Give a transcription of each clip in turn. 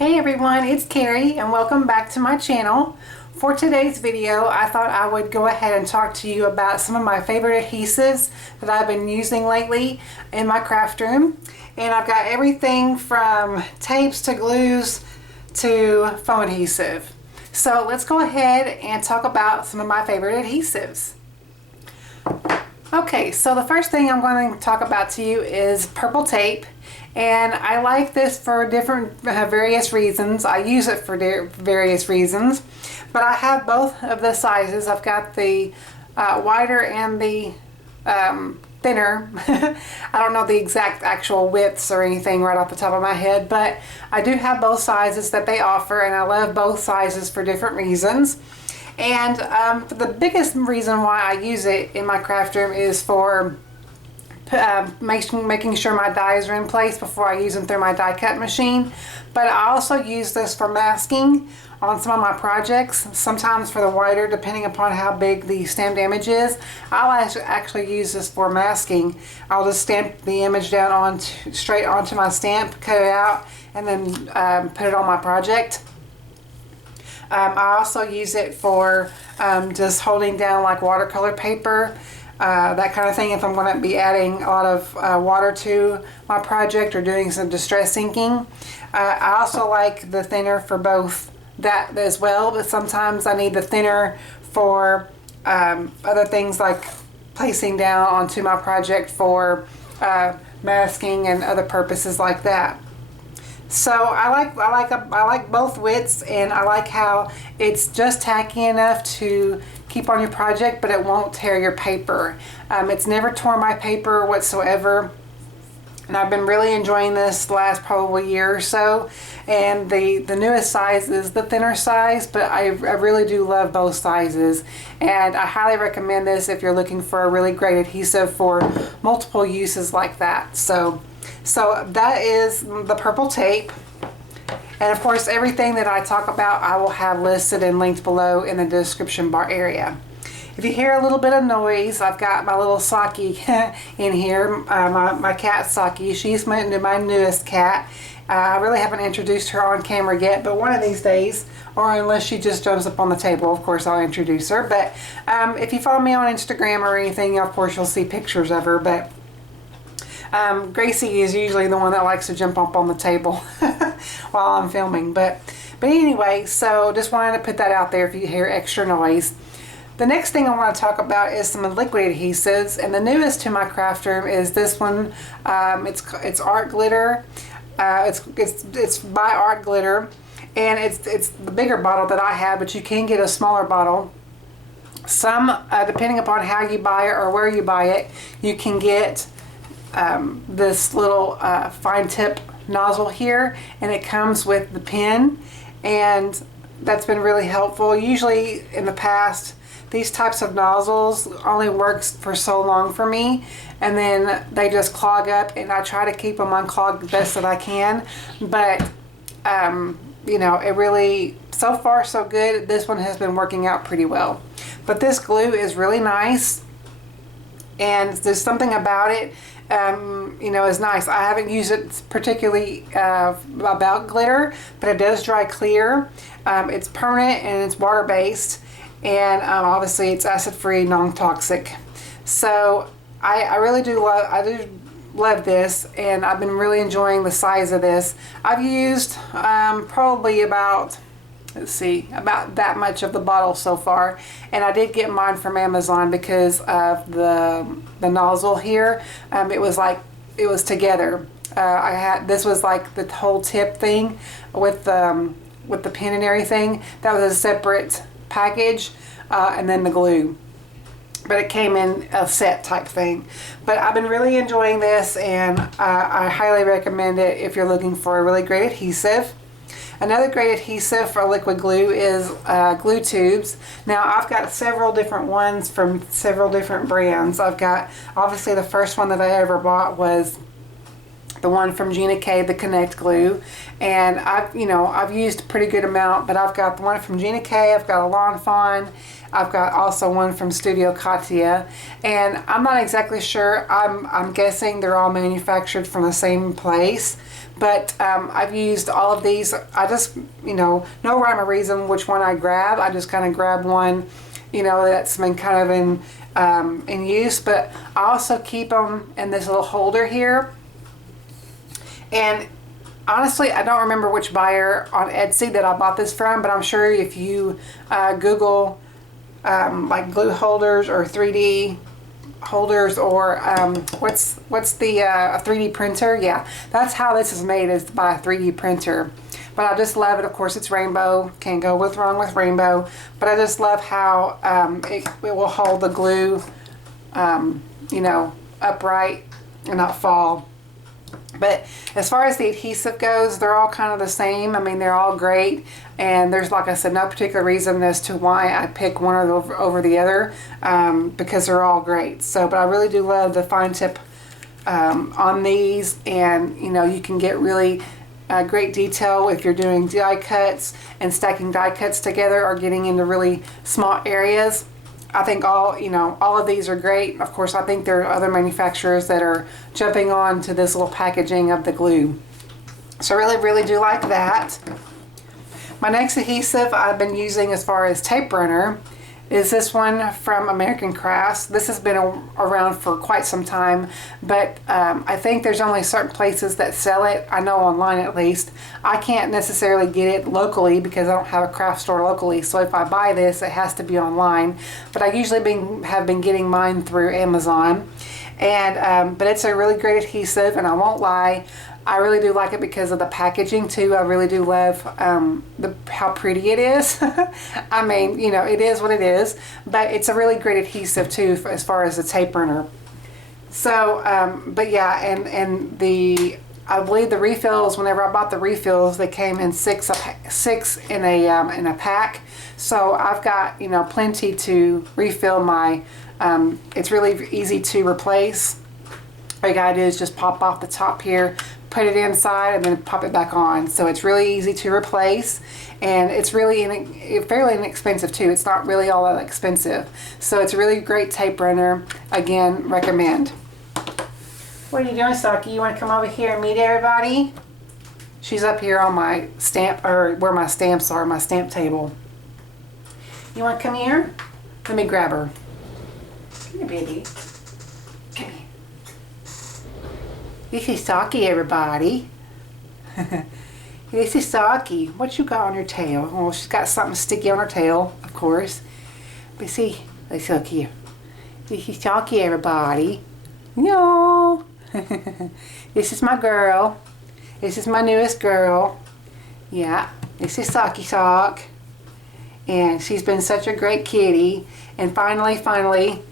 Hey everyone, it's Kari and welcome back to my channel. For today's video, I thought I would go ahead and talk to you about some of my favorite adhesives that I've been using lately in my craft room. And I've got everything from tapes to glues to foam adhesive. So let's go ahead and talk about some of my favorite adhesives. Okay, so the first thing I'm going to talk about to you is purple tape. And I like this for different various reasons. I use it for various reasons, but I have both of the sizes. I've got the wider and the thinner. I don't know the exact actual widths or anything right off the top of my head, but I do have both sizes that they offer, and I love both sizes for different reasons. And the biggest reason why I use it in my craft room is for making sure my dies are in place before I use them through my die cut machine. But I also use this for masking on some of my projects, sometimes for the wider, depending upon how big the stamped image is. I'll actually use this for masking. I'll just stamp the image down straight onto my stamp, cut it out, and then put it on my project. I also use it for just holding down like watercolor paper, that kind of thing, if I'm going to be adding a lot of water to my project or doing some distress inking. I also like the thinner for both that as well, but sometimes I need the thinner for other things like placing down onto my project for masking and other purposes like that. So I like both widths, and I like how it's just tacky enough to keep on your project, but it won't tear your paper. It's never torn my paper whatsoever, and I've been really enjoying this the last probably year or so. And the newest size is the thinner size, but I really do love both sizes, and I highly recommend this if you're looking for a really great adhesive for multiple uses like that. So that is the purple tape. And of course, everything that I talk about I will have listed and linked below in the description bar area. If you hear a little bit of noise, I've got my little Saki in here, my cat Saki. She's my newest cat. I really haven't introduced her on camera yet, but one of these days, or unless she just jumps up on the table, of course I'll introduce her. But if you follow me on Instagram or anything, of course you'll see pictures of her. But Gracie is usually the one that likes to jump up on the table while I'm filming. But anyway, so just wanted to put that out there if you hear extra noise. The next thing I want to talk about is some liquid adhesives, and the newest to my craft room is this one. It's Art Glitter. It's by Art Glitter, and it's the bigger bottle that I have, but you can get a smaller bottle. Some, depending upon how you buy it or where you buy it, you can get this little fine tip nozzle here, and it comes with the pen, and that's been really helpful. Usually in the past, these types of nozzles only works for so long for me, and then they just clog up, and I try to keep them unclogged the best that I can. But you know, it really, so far so good. This one has been working out pretty well. But this glue is really nice, and there's something about it you know, is nice. I haven't used it particularly about glitter, but it does dry clear. It's permanent and it's water based, and obviously it's acid free, non-toxic. So I really do love this, and I've been really enjoying the size of this. I've used probably about, let's see, about that much of the bottle so far, and I did get mine from Amazon because of the nozzle here. It was together. This was like the whole tip thing with the pin and everything. That was a separate package, and then the glue. But it came in a set type thing. But I've been really enjoying this, and I highly recommend it if you're looking for a really great adhesive. Another great adhesive for liquid glue is glue tubes. Now I've got several different ones from several different brands. I've got, obviously the first one that I ever bought was the one from Gina, the Connect glue, and I've used a pretty good amount. But I've got the one from Gina, I've got a Lawn Fawn, I've got also one from Studio Katia, and I'm not exactly sure. I'm guessing they're all manufactured from the same place, But I've used all of these. I just, you know, no rhyme or reason which one I grab. I just kind of grab one, you know, that's been kind of in use. But I also keep them in this little holder here. And honestly, I don't remember which buyer on Etsy that I bought this from, but I'm sure if you Google like glue holders or 3D holders, or what's the 3D printer, yeah, that's how this is made, is by a 3D printer. But I just love it. Of course, it's rainbow, can't go wrong with rainbow, but I just love how it will hold the glue you know, upright and not fall. But as far as the adhesive goes, they're all kind of the same. I mean, they're all great, and there's, like I said, no particular reason as to why I pick one over the other, because they're all great. So, but I really do love the fine tip on these, and you know, you can get really great detail if you're doing die cuts and stacking die cuts together, or getting into really small areas. I think all of these are great. Of course, I think there are other manufacturers that are jumping on to this little packaging of the glue. So I really do like that. My next adhesive I've been using as far as tape runner is this one from American Crafts. This has been around for quite some time, but I think there's only certain places that sell it. I know online at least. I can't necessarily get it locally because I don't have a craft store locally, so if I buy this, it has to be online. But I usually have been getting mine through Amazon. And but it's a really great adhesive, and I won't lie, I really do like it because of the packaging too. I really do love how pretty it is. I mean, you know, it is what it is, but it's a really great adhesive too as far as the tape runner. So, but yeah, and I believe the refills, whenever I bought the refills, they came in six in a pack. So I've got, you know, plenty to refill my. It's really easy to replace. All you gotta do is just pop off the top here, put it inside, and then pop it back on. So it's really easy to replace, and it's really fairly inexpensive too. It's not really all that expensive. So it's a really great tape runner. Again, recommend. What are you doing, Saki? You want to come over here and meet everybody? She's up here on my stamp, or where my stamps are, my stamp table. You want to come here? Let me grab her. Come here, baby. Come here. This is Saki, everybody. This is Saki. What you got on your tail? Oh, she's got something sticky on her tail, of course. But see, let's look here. This is Saki, everybody. No. This is my girl. This is my newest girl. Yeah, this is Saki Sock. And she's been such a great kitty. And finally,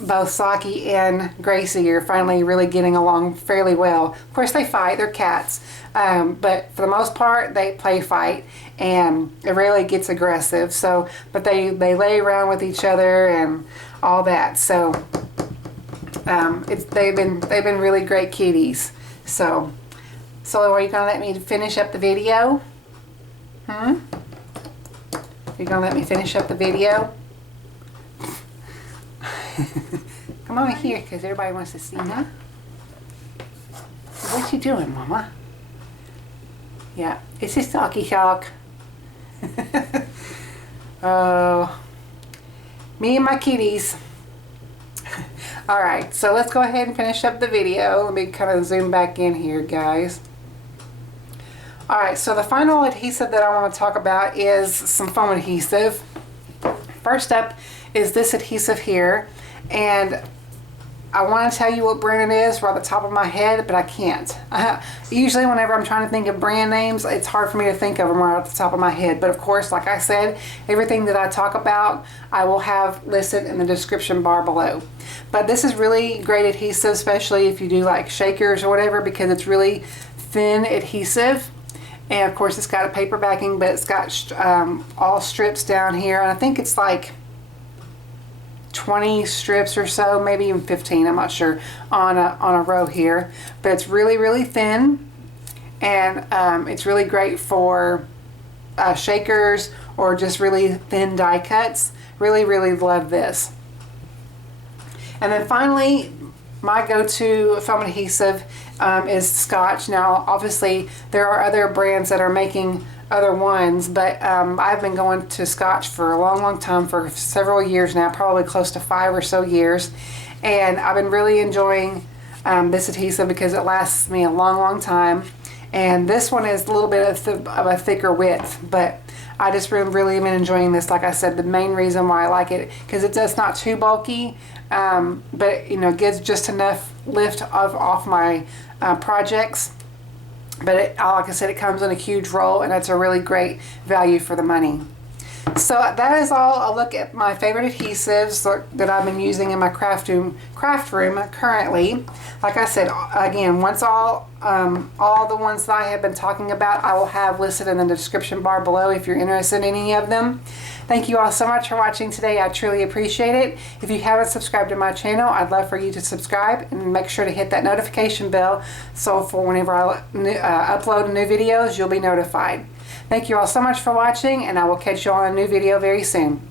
both Saki and Gracie are finally really getting along fairly well. Of course, they fight. They're cats. But for the most part, they play fight. And it really gets aggressive. So, but they lay around with each other and all that. So they've been really great kitties. So are you gonna let me finish up the video? Are you gonna let me finish up the video? Come over here, because everybody wants to see, huh? What you doing, Mama? Yeah, it's a Saki Shock. Oh, me and my kitties. Alright, so let's go ahead and finish up the video. Let me kind of zoom back in here, guys. Alright, so the final adhesive that I want to talk about is some foam adhesive. First up is this adhesive here, and I want to tell you what brand it is right at the top of my head, but I can't. Usually whenever I'm trying to think of brand names, it's hard for me to think of them right at the top of my head. But of course, like I said, everything that I talk about, I will have listed in the description bar below. But this is really great adhesive, especially if you do like shakers or whatever, because it's really thin adhesive. And of course, it's got a paper backing, but it's got all strips down here. And I think it's like 20 strips or so, maybe even 15, I'm not sure, on a row here. But it's really thin, and it's really great for shakers or just really thin die cuts. Really love this. And then finally, my go-to foam adhesive is Scotch. Now obviously there are other brands that are making other ones, but I've been going to Scotch for a long time, for several years now, probably close to 5 or so years, and I've been really enjoying this adhesive because it lasts me a long time. And this one is a little bit of a thicker width, but I just really been enjoying this. Like I said, the main reason why I like it, because it's not too bulky, but you know, gives just enough lift off my projects. But like I said, it comes in a huge roll, and it's a really great value for the money. So that is all a look at my favorite adhesives that I've been using in my craft room currently. Like I said, again, once all the ones that I have been talking about, I will have listed in the description bar below if you're interested in any of them. Thank you all so much for watching today. I truly appreciate it. If you haven't subscribed to my channel, I'd love for you to subscribe and make sure to hit that notification bell so for whenever I upload new videos, you'll be notified. Thank you all so much for watching, and I will catch you on a new video very soon.